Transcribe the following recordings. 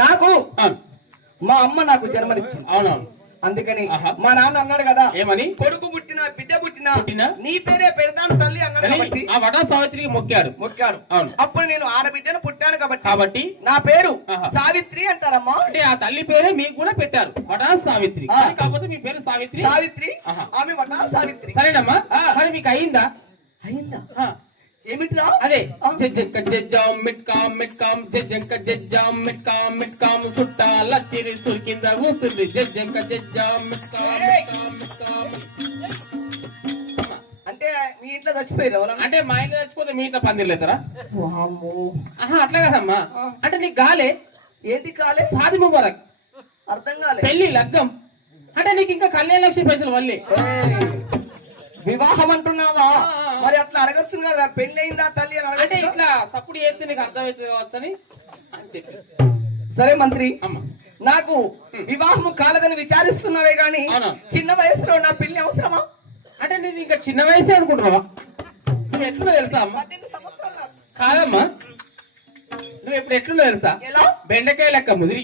నాకు మా అమ్మ నాకు జన్మనిచ్చింది. అవునవును. అందుకని. మా నాన్న అన్నాడు కదా ఏమని? కొడుకు పుట్టిన బిడ్డ పుట్టిన? నీ పేరే పెడతాను తల్లి అన్నాడు ఆ వడా సావిత్రికి మొక్కాడు. ముట్టాడు అవును. అప్పుడు నేను ఆడబిడ్డను పుట్టాను కాబట్టి కాబట్టి? నా పేరు. సావిత్రి అంటారమ్మా. అంటే ఆ తల్లి పేరే మీకు కూడా పెట్టారు. వడా సావిత్రి. కాకపోతే మీ పేరు సావిత్రి? సావిత్రి. ఆమె వటా సావిత్రి. సరేనమ్మా. మరి మీకు అయిందా? అయిందా. ఏమిట్రా? అదే. మిట్కాం మిట్కాం మిట్కాం మిట్కాం సుట్టాల చిరి సురికింద కూస్తుంది జజ్జంక జజ్జాం మిట్కాం మిట్కాం మిట్కాం అంటే మీ ఇంట్లో చచ్చిపోయారు అంటే మా ఇంట్లో చచ్చిపోతే మీ ఇంట్లో వామ్మో. ఆహా అట్లా కదమ్మా. అంటే నీకు గాలే? ఏంటి కాలే సాది ముబారక్. అర్థం కాలే. పెళ్ళి లగ్గం. అంటే నీకు ఇంకా కళ్యాణ లక్ష్మి పైసలు వల్లే. ఏయ్, వివాహం అంటున్నావా. మరి అట్లా అడగచ్చు కదా పెళ్ళి అయిందా తల్లి అని అంటే? ఇట్లా సప్పుడు చేస్తే నీకు అర్థమవుతుంది కావచ్చు అని చెప్పి సరే మంత్రి అమ్మ. నాకు వివాహం కాలదని విచారిస్తున్నావే గాని? చిన్న వయసులో నా పెళ్ళి అవసరమా? అంటే నీది ఇంకా చిన్న వయసే అనుకుంటున్నావా? నువ్వు ఎట్లున్నా తెలుసా కాదమ్మా. నువ్వు ఇప్పుడు ఎట్లున్నా తెలుసా? బెండకాయ లెక్క ముదిరి.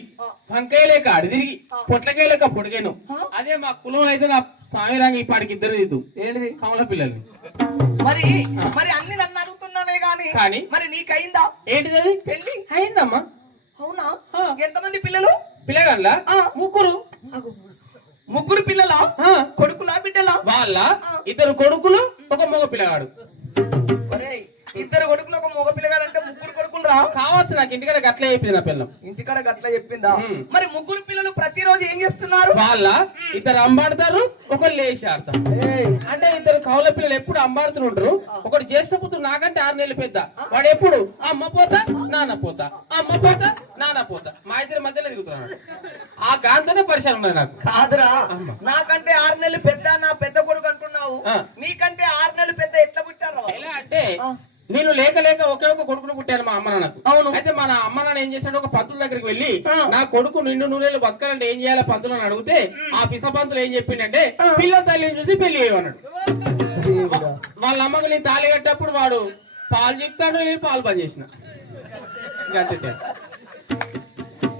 వంకాయ లెక్క అడిదిరిగి పొట్లకాయ లెక్క పొడిగాను. అదే మా కులం అయితే నా స్వామి రంగ ఈ పాటికి ఇద్దరు దిద్దు ఏంటిది? కమల పిల్లల్ని మరి మరి అన్ని నన్ను అడుగుతున్నావే గాని కానీ? మరి నీకయిందా ఏంటిది పెళ్ళి అయిందమ్మా. అవునా. ఎంతమంది పిల్లలు? పిల్లగల్లా. ముగ్గురు. ముగ్గురు పిల్లలా. కొడుకులా బిడ్డలా? వాళ్ళ ఇద్దరు కొడుకులు ఒక మగ పిల్లగాడు. ఇద్దరు కొడుకులు ఒక మగ పిల్లగాడు అంటే ముగ్గురు కొడుకులు రా కావచ్చు నాకు ఇంటికాడ గట్లే చెప్పింది నా పిల్లం. ఇంటికాడ గట్ల చెప్పిందా. మరి ముగ్గురు పిల్లలు ప్రతిరోజు ఏం చేస్తున్నారు? వాళ్ళ ఇద్దరు అంబాడతారు ఒకరు లేచి ఆడతారు. అంటే ఇద్దరు కౌల పిల్లలు ఎప్పుడు అంబాడుతుంటారు ఒకడు జ్యేష్ఠ పుత్రుడు నాకంటే ఆరు నెలలు పెద్ద. వాడు ఎప్పుడు? అమ్మ పోత నాన్న పోత. అమ్మ పోత నాన్న పోత. మా ఇద్దరి మధ్యలో తిరుగుతున్నాడు. ఆ గాంతోనే పరిచయం ఉన్నది నాకు. కాదురా. నాకంటే ఆరు నెలలు పెద్ద నా పెద్ద కొడుకు అంటున్నావు. నీకంటే ఆరు నెలలు పెద్ద ఎట్లా పుట్టారు? ఎలా అంటే. నేను లేక లేక ఒకే ఒక కొడుకును పుట్టాను మా అమ్మ నాన్నకు. అవును. అయితే మా అమ్మ నాన్న ఏం చేశాడు? ఒక పంతుల దగ్గరికి వెళ్ళి. నా కొడుకు నిండు నూరేళ్ళు బతకాలంటే ఏం చేయాలి పంతులు అని అడిగితే ఆ పిస పంతులు ఏం చెప్పిండంటే. పిల్ల తల్లిని చూసి పెళ్ళి చేయమన్నాడు. వాళ్ళ అమ్మకి నేను తాళి కట్టేప్పుడు వాడు పాలు చెప్తాడు పాలు పని చేసిన.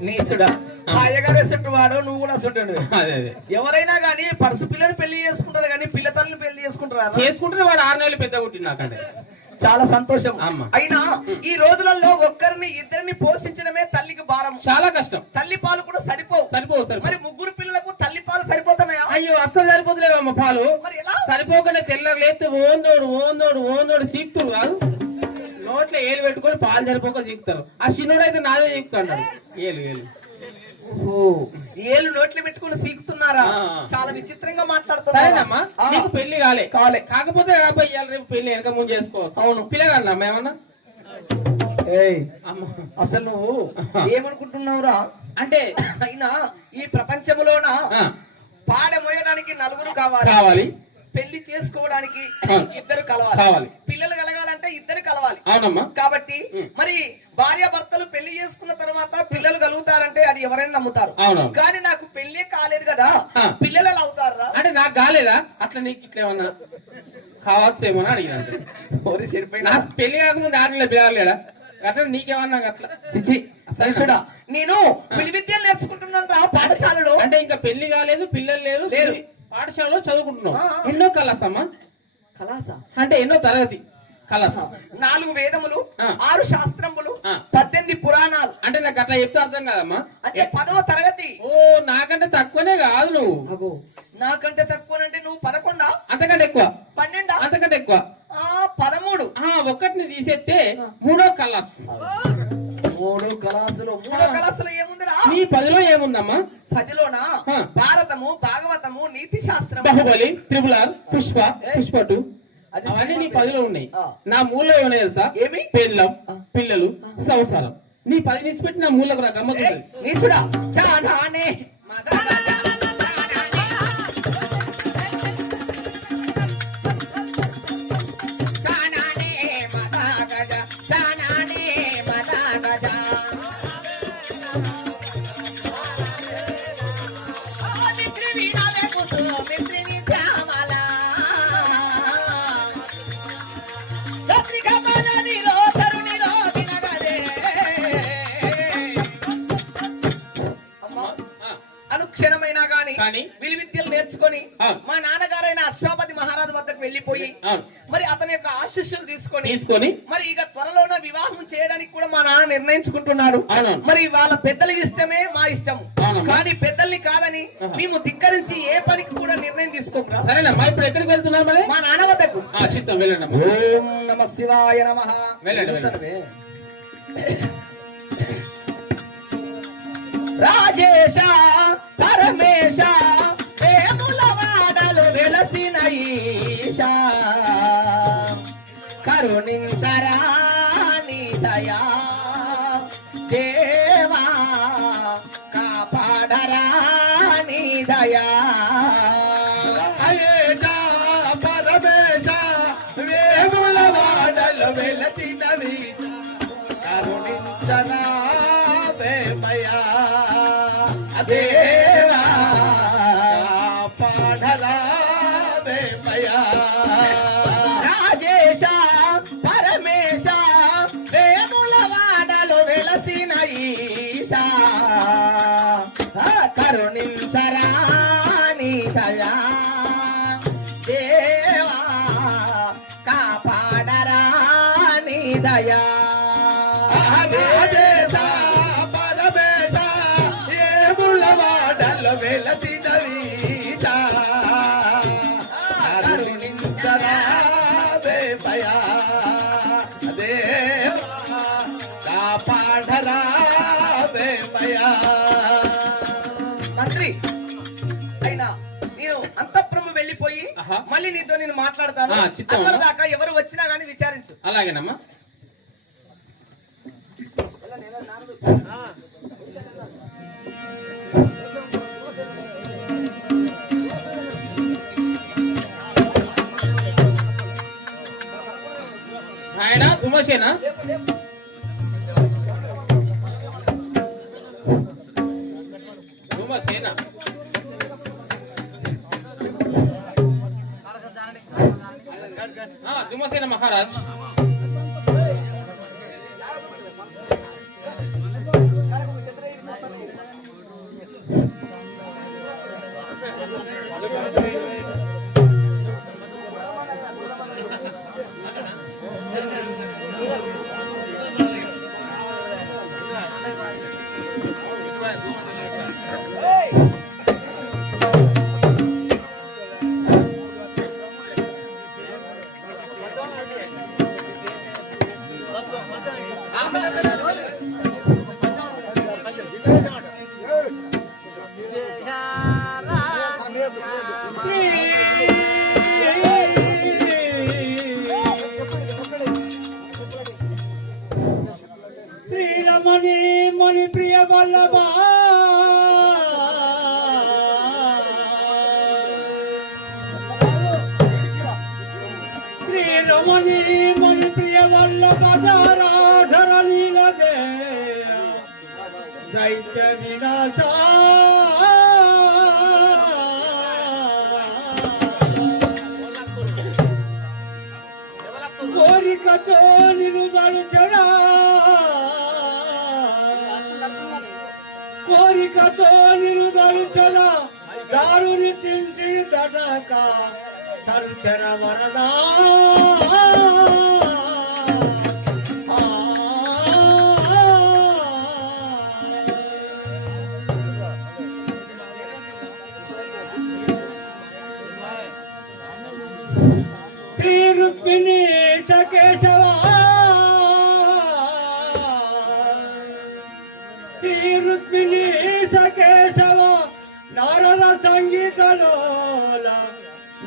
నీచుడా ఆ. అయ్యగారు చెట్టు వాడు నువ్వు కూడా చుట్టాడు అదే అదే. ఎవరైనా గానీ పరుసు పిల్లని పెళ్ళి చేసుకుంటారు కానీ పిల్ల తల్లిని పెళ్ళి చేసుకుంటారా? చేసుకుంటే వాడు ఆరు నెలలు పెద్ద పుట్టింది నాకంటే. చాలా సంతోషం. అమ్మ. అయినా ఈ రోజులలో ఒక్కరిని ఇద్దరిని పోషించడమే తల్లికి భారం. చాలా కష్టం. తల్లి పాలు కూడా సరిపోవు. సరిపోవు సరిపో మరి ముగ్గురు పిల్లలకు తల్లి పాలు సరిపోతున్నాయా? అయ్యో అస్సలు సరిపోతులేవమ్మ పాలు. మరి ఎలా? సరిపోకనే తెల్లరు లేస్తే ఓందోడు ఓందోడు ఓందోడు సీక్తురు కాదు. నోట్లో ఏలు పెట్టుకొని పాలు సరిపోక చీకుతారు. ఆ చిన్నోడు అయితే నాదే చీకుతాడు ఏలు ఏలు. ఏళ్ళు నోట్లు పెట్టుకుని సీకుతున్నారా. చాలా విచిత్రంగా మాట్లాడుతున్నారా? సరేనమ్మా ఆ. నీకు పెళ్ళి కాలే. కాలే. కాకపోతే అబ్బాయి ఇవాళ రేపు పెళ్ళి వెనక ముందు చేసుకోవచ్చు. అవును. పిల్లగాళ్ళ అమ్మ ఏమన్నా? అసలు నువ్వు ఏమనుకుంటున్నావురా? అంటే? అయినా ఈ ప్రపంచంలోన ఆ, పాడ మోయడానికి నలుగురు కావాలి. కావాలి. పెళ్ళి చేసుకోవడానికి. ఇద్దరు కలవాలి. పిల్లలు కలగాలంటే ఇద్దరు కలవాలి. అవునమ్మా. కాబట్టి. మరి భార్య భర్తలు పెళ్ళి చేసుకున్న తర్వాత పిల్లలు కలుగుతారంటే అది ఎవరైనా నమ్ముతారు. అవునవును. కానీ నాకు పెళ్ళి కాలేదు కదా. పిల్లలు అవుతారా? అంటే నాకు కాలేదా? అట్లా నీకు ఇట్లా ఏమన్నా కావచ్చేమో అని అడిగిన. నాకు పెళ్ళి కాకముందు ఆరు నెలలు పిల్లలేడా అట్లా నీకేమన్నా అట్లా? చిచ్చి అసలు చూడా. నేను విలు విద్యలు నేర్చుకుంటున్నాను రా పాఠశాలలో. అంటే ఇంకా పెళ్ళి కాలేదు పిల్లలు లేదు లేరు. పాఠశాలలో చదువుకుంటున్నావు. ఎన్నో కళాస్? అమ్మా కలాస అంటే ఎన్నో తరగతి. నాలుగు వేదములు. ఆరు శాస్త్రములు. పద్దెనిమిది పురాణాలు. అంటే నాకు అట్లా చెప్తే అర్థం కాదమ్మా. అంటే పదవ తరగతి. ఓ నాకంటే తక్కువనే కాదు నువ్వు. నాకంటే తక్కువనంటే నువ్వు పదకొండా? అంతకంటే ఎక్కువ. పన్నెండా? అంతకంటే ఎక్కువ. ఆ, పదమూడు. ఆ ఒక్కటిని తీసేస్తే మూడో కళాస్ మూడు కళాసులు మూడో కళాసులు ఏముందిరా? నీ పదిలో ఏముందమ్మా? పదిలోన. భారతము భాగవతము నీతి శాస్త్రం బాహుబలి త్రిపుల్ పుష్ప? పుష్ప టూ. అవన్నీ నీ పదిలో ఉన్నాయి. నా మూలలో ఏమన్నా తెలుసా ఏమి? పెళ్ళం. పిల్లలు సంసారం నీ పది నుంచి పెట్టి నా మూలకు రా ఏయ్, గమ్మతుంది కానీ నేర్చుకొని మా నాన్నగారైన అశ్వాపతి మహారాజు వద్దకు వెళ్ళిపోయి మరి అతని యొక్క ఆశీస్సులు తీసుకొని తీసుకొని మరి ఇక త్వరలోనే వివాహం చేయడానికి కూడా మా నాన్న నిర్ణయించుకుంటున్నారు మరి వాళ్ళ పెద్దల ఇష్టమే మా ఇష్టం కానీ పెద్దల్ని కాదని మేము ధిక్కరించి ఏ పనికి కూడా నిర్ణయం తీసుకుంటాం సరేనమ్మా ఇప్పుడు ఎక్కడికి వెళ్తున్నాం మరి? మా నాన్న వద్దకు. వెళ్ళండి శివాయ నమ. వెళ్ళండి వెళ్ళండి. రాజేశ పరమేశ వేముల వాడలు వెలసిన ఈశా. కరుణించరా నీ దయా. నీ మళ్ళీ నీతో నేను మాట్లాడతాను. అక్కడ దాకా ఎవరు వచ్చినా గానీ విచారించు. అలాగేనమ్మా. ఆయన తుమసేనా తుమసేనా తుమసేన మహారాజ్ Amen. కోరికతో నిన్ను చెడా కోరికతో నిరుదలు చెడా దారుని తింటి దడక తరుచర వరదా?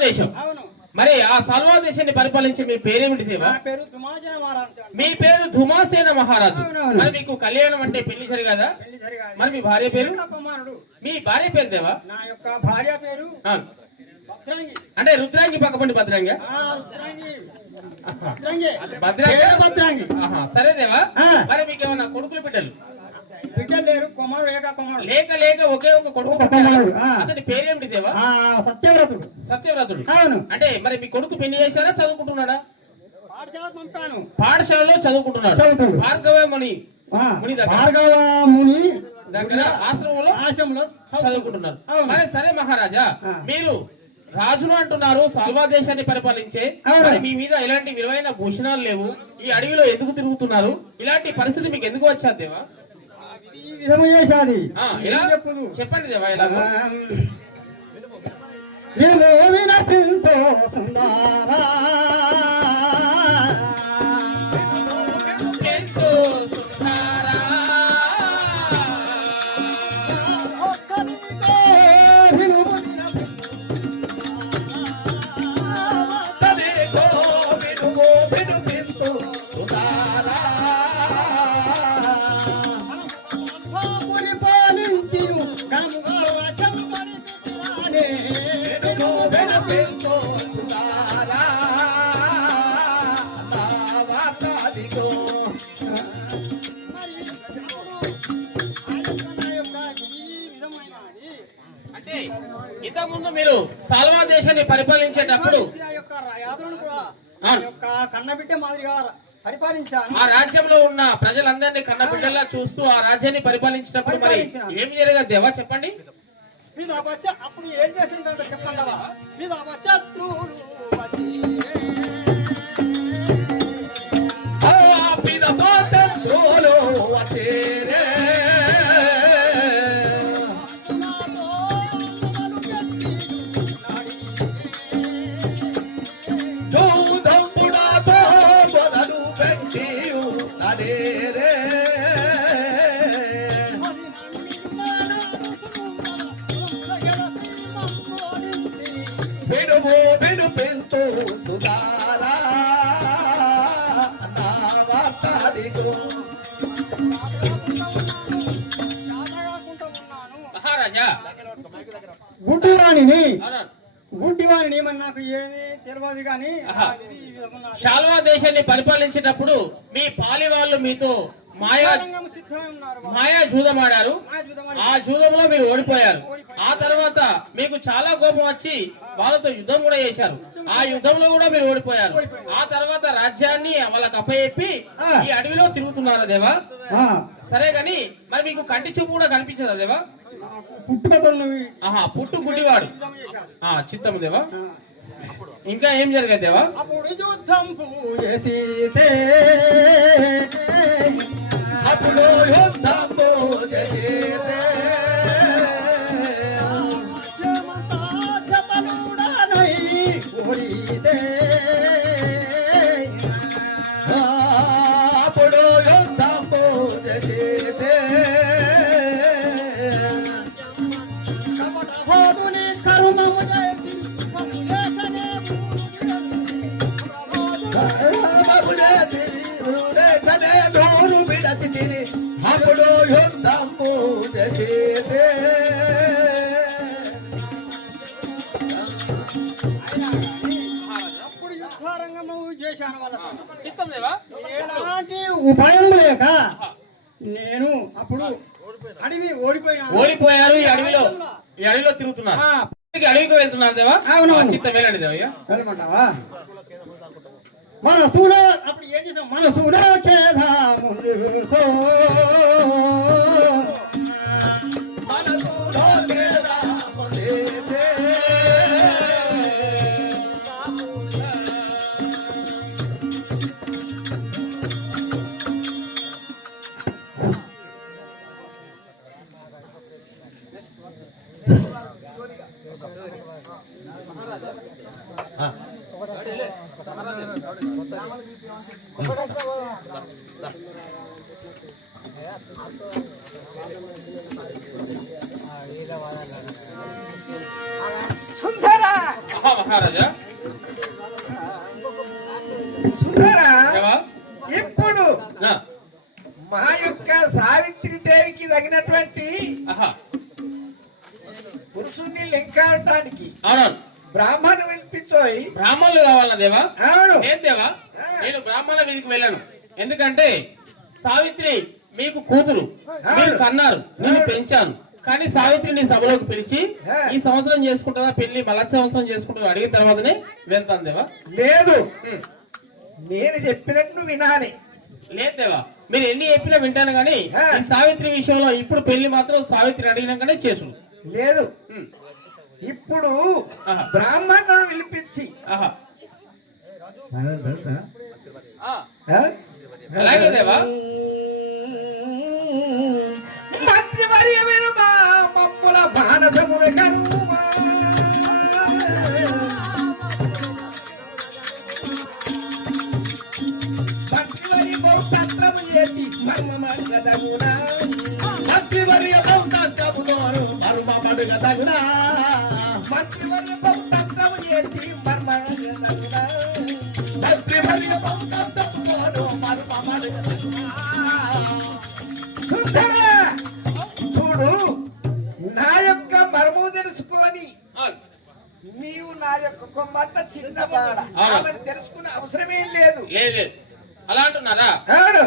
దేశం మరి ఆ సాల్వా దేశాన్ని పరిపాలించే మీ పేరేమిటి దేవా మీ పేరు ధుమాసేన మహారాజు. మరి మీకు కళ్యాణం అంటే పెళ్ళి సరి కదా పెళ్ళి జరిగాలి మరి మీ భార్య పేరు? మీ భార్య పేరు దేవా? నా యొక్క భార్య పేరు అంటే రుద్రాంగి పక్కపండి భద్రంగా? భద్రంగి. సరే దేవా. మరి మీకు ఏమన్నా కొడుకులు బిడ్డలు? బిడ్డలు లేరు లేక లేక ఒకే ఒక కొడుకు పుట్టాడు. అతని పేరేమిటి దేవా? సత్యవ్రతుడు. సత్యవ్రతుడు. అవును. అంటే మరి మీ కొడుకు పెళ్ళి చేశారా చదువుకుంటున్నాడా? పాఠశాలలో చదువుకుంటున్నాడు. ఆ, ముని. భార్గవ ముని దగ్గర ఆశ్రమంలో ఆశ్రమంలో చదువుకుంటున్నారు. మరి సరే మహారాజా. మీరు రాజును అంటున్నారు సాల్వా దేశాన్ని పరిపాలించే. మరి మీ మీద ఎలాంటి విలువైన భూషణాలు లేవు. ఈ అడవిలో ఎందుకు తిరుగుతున్నారు? ఇలాంటి పరిస్థితి మీకు ఎందుకు వచ్చా దేవా? విధము చేశాది. చెప్పండి నేను వినపింతో సుందరా. అంటే ఇంతకు ముందు మీరు సాల్వా దేశాన్ని పరిపాలించేటప్పుడు కన్నబిడ్డ మాదిరిగా పరిపాలించాను ఆ రాజ్యంలో ఉన్న ప్రజలందరినీ కన్న బిడ్డల్లా చూస్తూ ఆ రాజ్యాన్ని పరిపాలించినప్పుడు మరి ఏం జరగదు దేవా చెప్పండి? మీద వచ్చ అప్పుడు ఏం చేసిందంటే చెప్పండవా మీద వచ్చత్రులు వచ్చి మాయా మా జూదమని ఆ జూదంలో మీరు ఓడిపోయారు. ఆ తర్వాత మీకు చాలా కోపం వచ్చి వాళ్ళతో యుద్ధం కూడా చేశారు. ఆ యుద్ధంలో కూడా మీరు ఓడిపోయారు. ఆ తర్వాత రాజ్యాన్ని వాళ్ళకి అప్పచెప్పి ఈ అడవిలో తిరుగుతున్నారు దేవా. సరే గాని మరి మీకు కంటి చూపు కూడా కనిపించదా దేవా? ఆహా పుట్టు గుడ్డివాడు చిత్తము దేవా. ఇంకా ఏం జరిగేది దేవా? అప్పుడు యుద్ధం చేసితే అప్పుడు యుద్ధము ఆ, అప్పుడు యుద్ధము చేసేదే. వెళ్తున్నారు దేవా అవును. ఆ, చిత్తం వెళ్ళండి దేవయ్య వెళ్ళమంటావా మన సూడ మా యొక్క సావిత్రి దేవికి తగినటువంటి పురుషుణ్ణి లెక్కాడటానికి అవునవును. బ్రాహ్మణు వినిపించోయి బ్రాహ్మణులు కావాలన్నా దేవా? ఏం దేవా? నేను బ్రాహ్మణ వీధికి వెళ్ళాను. ఎందుకంటే సావిత్రి మీకు కూతురు. మీరు కన్నారు. నేను పెంచాను. కానీ సావిత్రిని సభలోకి పిలిచి ఈ సంవత్సరం చేసుకుంటుందా పెళ్ళి మలచ్చ సంవత్సరం చేసుకుంటుందా అడిగిన తర్వాతనే వెళ్తాను దేవా. లేదు. నేను చెప్పినట్టు వినాలి. లేదు దేవా మీరు ఎన్ని చెప్పినా వింటాను కానీ. ఈ సావిత్రి విషయంలో ఇప్పుడు పెళ్ళి మాత్రం సావిత్రి అడిగినాకనే చేసుడు లేదు. ఇప్పుడు. బ్రాహ్మణుడు పిలిపించి ఆ? అలాగే దేవా చేసి బౌద్ధముతోను మర్మమడుగ తగునా సుందర చూడు నా యొక్క మర్మము తెలుసుకొని నీవు నా యొక్క కొమ్మంత చిన్న బాల. ఆమెను తెలుసుకునే అవసరమేం లేదు. లేదు లేదు. అలా అంటున్నారా? అవును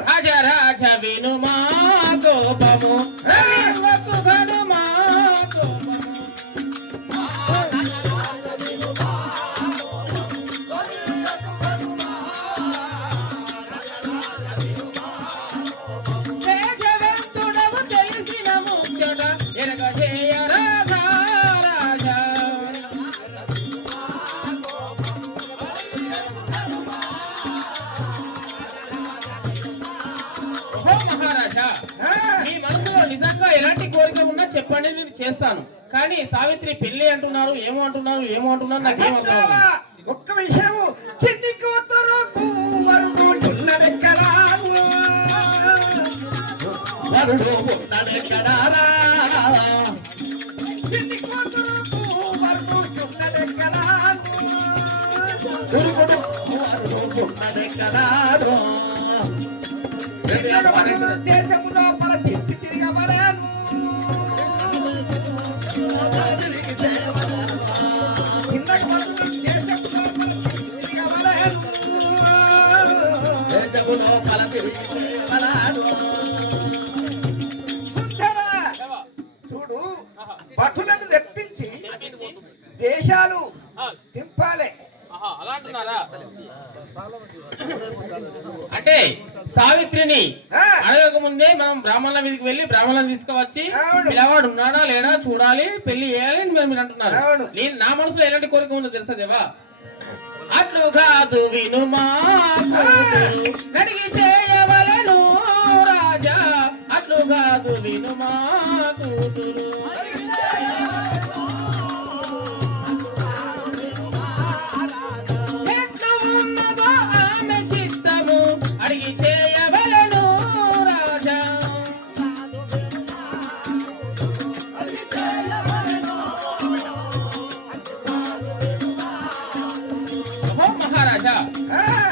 సావిత్రి పెళ్ళి అంటున్నారు ఏమో అంటున్నారు ఏమో అంటున్నారు నాకు. ఒక్క విషయము చిన్ని కూతురు వరకు చిన్నదెక్కరావు అంటున్నారా? అంటే సావిత్రిని అడగక ముందే మనం బ్రాహ్మణుల మీదకి వెళ్ళి బ్రాహ్మణులను తీసుకువచ్చి. పిల్లవాడు ఉన్నాడా లేడా చూడాలి పెళ్ళి చేయాలి అని మీరు అంటున్నారు. నేను నా మనసులో ఎలాంటి కోరిక ఉందో తెలుసా దేవా? అట్లు కాదు విను నడిగి చేయవలెను రాజా. అట్లు కాదు విను మా కూతురు.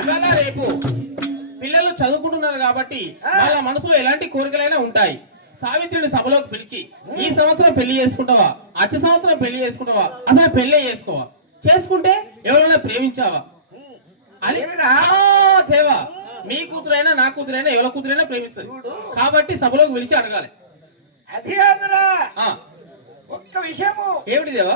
ఇవాళ రేపు? పిల్లలు చదువుకుంటున్నారు కాబట్టి వాళ్ళ మనసులో ఎలాంటి కోరికలైనా ఉంటాయి. సావిత్రిని సభలోకి పిలిచి ఈ సంవత్సరం పెళ్ళి చేసుకుంటావా? వచ్చే సంవత్సరం పెళ్ళి చేసుకుంటావా? అసలు పెళ్ళి చేసుకోవా? చేసుకుంటే ఎవరైనా ప్రేమించావా? అని దేవా మీ కూతురైనా నా కూతురైనా ఎవరి కూతురైనా ప్రేమిస్తుంది. కాబట్టి సభలోకి పిలిచి అడగాలి. అది ఒక్క విషయము. ఏమిటి దేవా?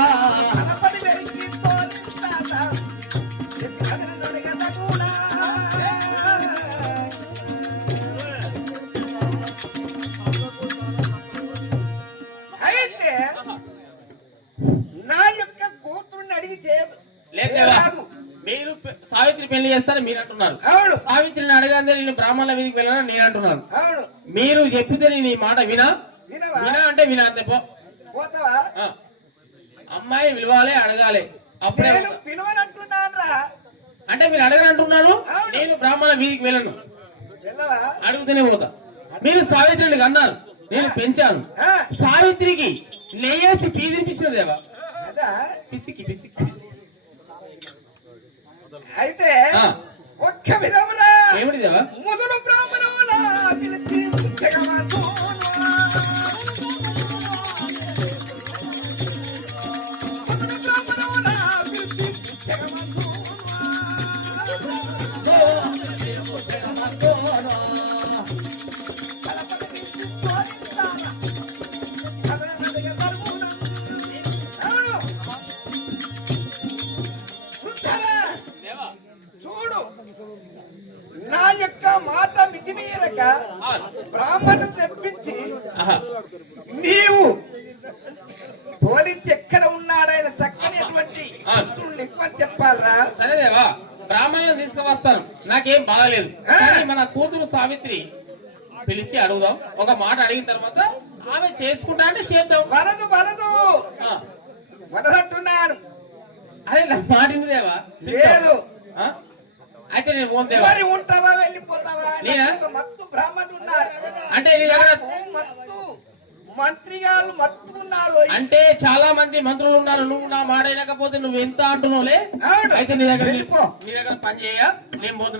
చేస్తారని మీరు అంటున్నారు సావిత్రిని అడగానే నేను బ్రాహ్మణుల వీధికి వెళ్ళానని నేను అంటున్నాను మీరు చెప్పితే నేను ఈ మాట వినా? వినా అంటే వినా అంతే పోతావా. అమ్మాయి విలువాలే అడగాలి. అప్పుడే అంటే మీరు అడగనంటున్నారు. నేను బ్రాహ్మణ వీధికి వెళ్ళను. అడుగుతూనే పోతా. మీరు సావిత్రిని అన్నారు నేను పెంచాను. సావిత్రికి నెయ్యేసి అదా? పిసికి పిసికి. అయితే. ఒక్క దేవా మొదలు బ్రాహ్మణుల పిలిచి మితిమీరక ఆ. బ్రాహ్మణుడు తెప్పించి. నీవు తోలించి ఎక్కడ ఉన్నాడైన చక్కని అటువంటి ఆ. ఎక్కువ చెప్పాలరా సరే దేవా బ్రాహ్మణులను తీసుకువస్తాను నాకేం బాగలేదు మన కూతురు సావిత్రి పిలిచి అడుగుదాం ఒక మాట అడిగిన తర్వాత ఆమె చేసుకుంటా అంటే చేద్దాం వరదు ఆ. వరదంటున్నాను అదే నా మాట దేవా లేదు? అయితే నేను దేవా మరి ఉంటావా వెళ్ళిపోతావా? నేనా? మత్తు బ్రాహ్మణుడు ఉన్నారు అంటే నీ దగ్గర మత్తు మంత్రి గారు మత్తు ఉన్నారు. అంటే చాలా మంది మంత్రులు ఉన్నారు. నువ్వు నా మాట వినకపోతే నువ్వు ఎంత అంటున్నావులే. అయితే నీ దగ్గర వెళ్ళిపో. నీ దగ్గర పని చేయ. నేను పోతున్నా.